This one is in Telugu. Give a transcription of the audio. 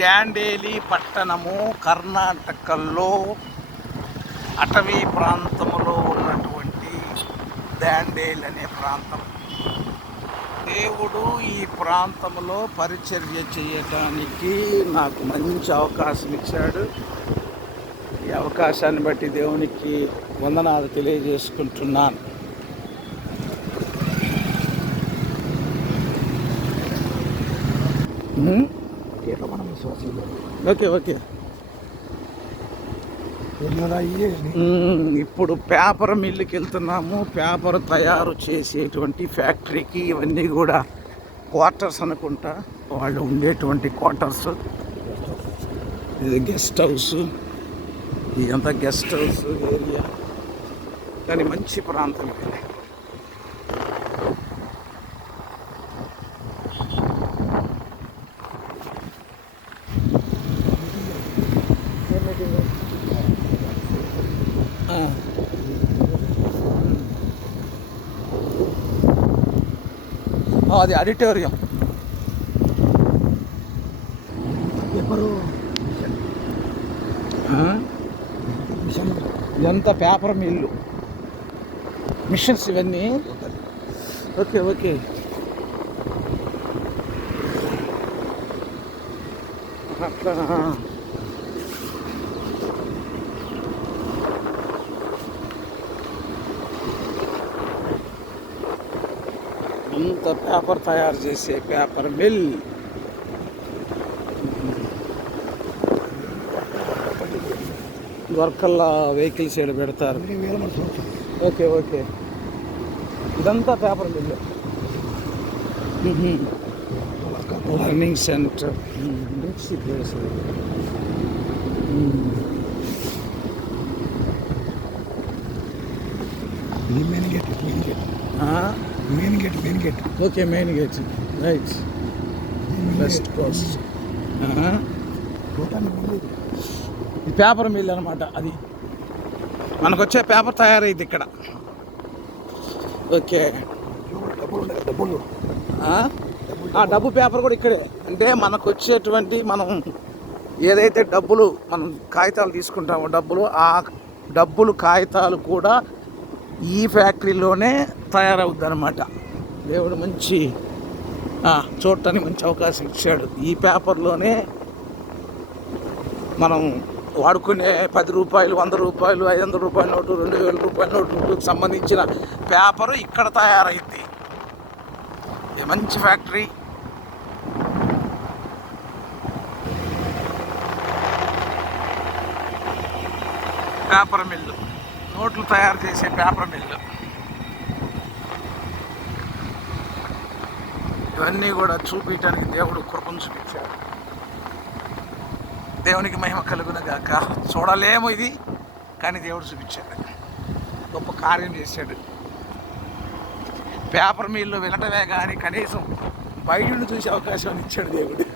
డాండేలి పట్టణము కర్ణాటకలో అటవీ ప్రాంతంలో ఉన్నటువంటి డాండేలి అనే ప్రాంతం. దేవుడు ఈ ప్రాంతంలో పరిచర్య చేయటానికి నాకు మంచి అవకాశం ఇచ్చాడు. ఈ అవకాశాన్ని బట్టి దేవునికి వందనాలు తెలియజేసుకుంటున్నాను. Okay okay. ఇప్పుడు పేపర్ మిల్లుకి వెళ్తున్నాము. పేపర్ తయారు చేసేటువంటి ఫ్యాక్టరీకి. ఇవన్నీ కూడా క్వార్టర్స్ అనుకుంటా, వాళ్ళు ఉండేటువంటి క్వార్టర్స్. ఇది గెస్ట్ హౌస్, ఇదంతా గెస్ట్ హౌస్ ఏరియా, కానీ మంచి ప్రాంతం ఇది. అది ఆడిటోరియం. ఎంత పేపర్ మిల్లు, మిషన్స్ ఇవన్నీ. Okay okay. అట్లా అంత పేపర్ తయారు చేసే పేపర్ మిల్. వర్కల్లా వెహికల్స్ ఏడు పెడతారు. Okay okay. ఇదంతా paper mill. Learning centre. Place main gate. Okay, main gate. Right. West coast. ఈ పేపర్ మిల్ అనమాట. అది మనకు వచ్చే పేపర్ తయారైంది ఇక్కడ. ఓకే. డబ్బు పేపర్ కూడా ఇక్కడే. అంటే మనకు వచ్చేటువంటి మనం ఏదైతే డబ్బులు మనం కాగితాలు తీసుకుంటామో ఆ డబ్బులు కాగితాలు కూడా ఈ ఫ్యాక్టరీలోనే తయారవుద్ది అనమాట. దేవుడు మంచి చూడటానికి మంచి అవకాశం ఇచ్చాడు. ఈ పేపర్లోనే మనం వాడుకునే 10 రూపాయలు, 100 రూపాయలు, 500 రూపాయల నోటు, 2000 రూపాయల నోటుకు సంబంధించిన పేపరు ఇక్కడ తయారైంది. ఇది మంచి ఫ్యాక్టరీ. పేపర్ మిల్లు, నోట్లు తయారు చేసే పేపర్ మిల్లు. ఇవన్నీ కూడా చూపించడానికి దేవుడు కృపను చూపించాడు. దేవునికి మహిమ కలుగునగాక. చూడలేము ఇది, కానీ దేవుడు చూపించాడు, గొప్ప కార్యం చేశాడు. పేపర్ మిల్లు వినటమే కానీ కనీసం బయటను చూసే అవకాశం ఇచ్చాడు దేవుడు.